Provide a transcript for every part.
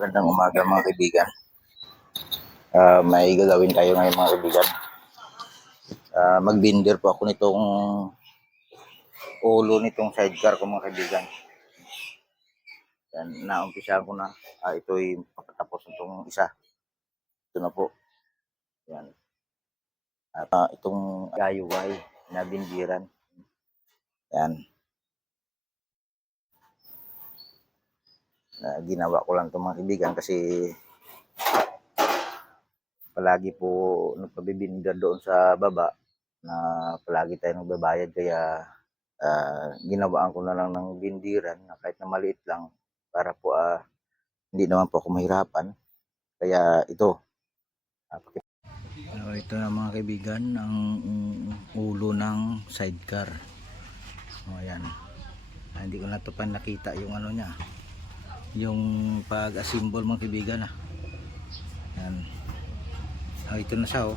Magandang umaga mga kaibigan. May gagawin tayo ngayon mga kaibigan. Mag-binder po ako nitong ulo nitong sidecar ko mga kaibigan. Yan, naumpisahan ko na. Ito'y pagkatapos nitong isa. Ito na po. Yan. At itong gayuway na bindiran. Yan. Ginawa ko lang ito mga kaibigan kasi palagi po nagpabibinder doon sa baba na palagi tayo nagbabayad kaya ginawaan ko na lang ng bindiran na kahit na maliit lang para po hindi naman po ako mahirapan. Kaya ito. Ito na mga kaibigan ang ulo ng sidecar. Ayan. Hindi ko na ito pa nakita yung ano niya. Yung pag-assemble mga kaibigan. Ayan. Ito na siya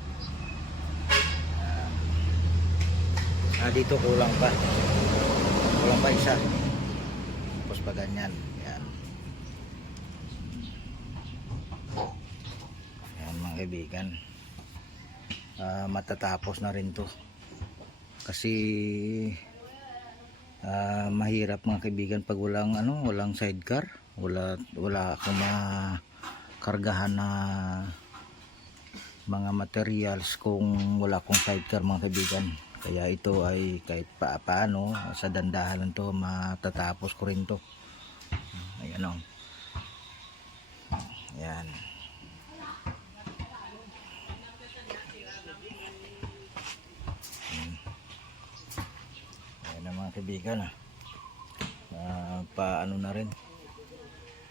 dito kulang pa isa, tapos pa ganyan. Yan mga kaibigan, matatapos na rin to kasi mahirap mga kaibigan pag walang sidecar, wala akong makargahan na mga materials kung wala akong sidecar mga kaibigan. Kaya ito ay kahit paano sa dandahan lang to matatapos ko rin to. Ayan o. Ayan. Ayan na mga kaibigan paano na rin,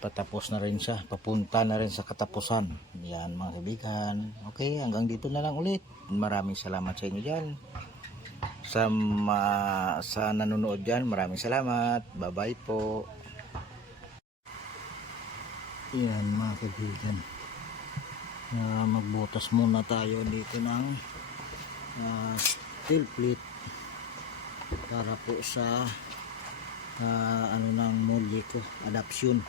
patapos na rin siya, papunta na rin sa katapusan. Yan mga kaibigan. Okay, hanggang dito na lang ulit. Maraming salamat sa inyo dyan, sa nanonood dyan. Maraming salamat. Bye bye po. Yan mga kaibigan, magbutas muna tayo dito ng steel plate para po sa ng molde ko, adaption.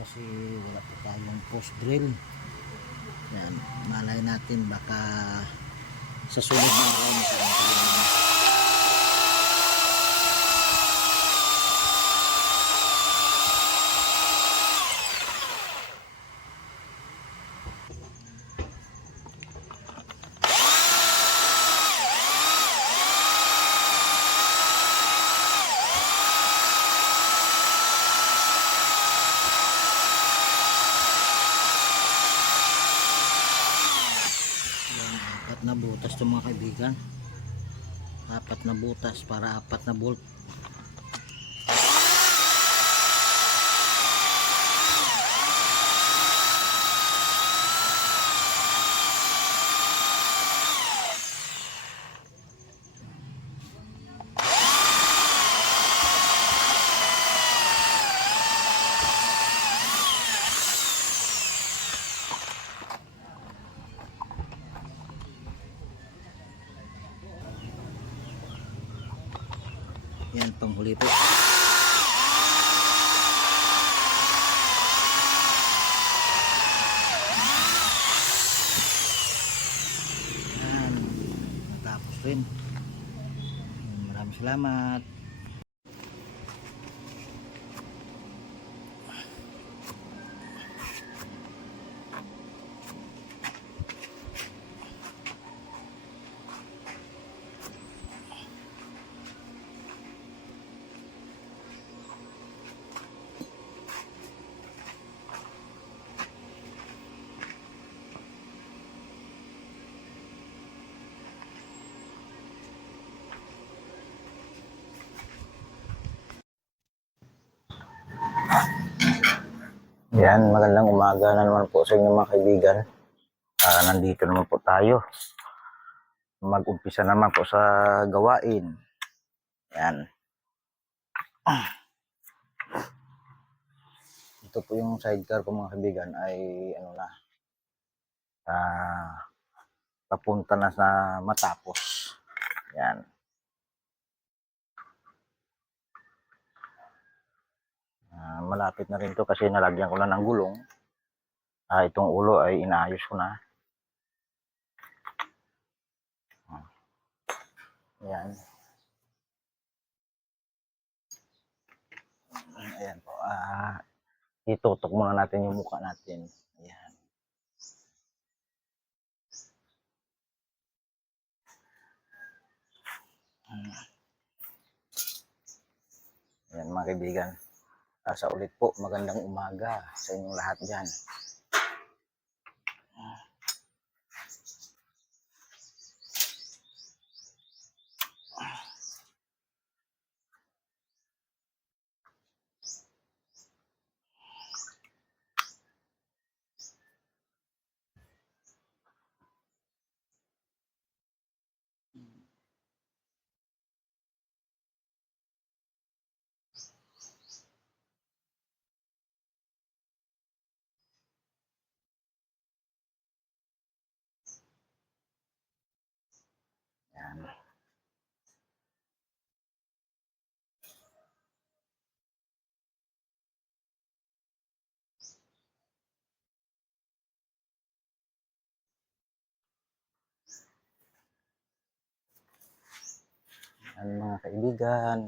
Kasi wala po tayong post drill. Yan, malay natin baka sa sunod na araw makakaroon. Apat na butas to mga kaibigan, apat na butas para apat na bolt. Yan, panghuli po. Yan, natapos rin. Maraming salamat. Yan, magandang umaga na naman po sa inyo mga kaibigan. Nandito naman po tayo. Mag-umpisa naman po sa gawain. Yan. ito po yung sidecar ko mga kaibigan ay ano na, papunta na sa matapos. Yan. Malapit na rin to kasi nalagyan ko na ng gulong. Itong ulo ay inaayos ko na. Ayan. Ayan po. Itutok muna natin yung mukha natin. Ayan. Ayan mga kaibigan. Sa ulit po, magandang umaga sa inyong lahat dyan. Ayan. Ayan mga kaibigan.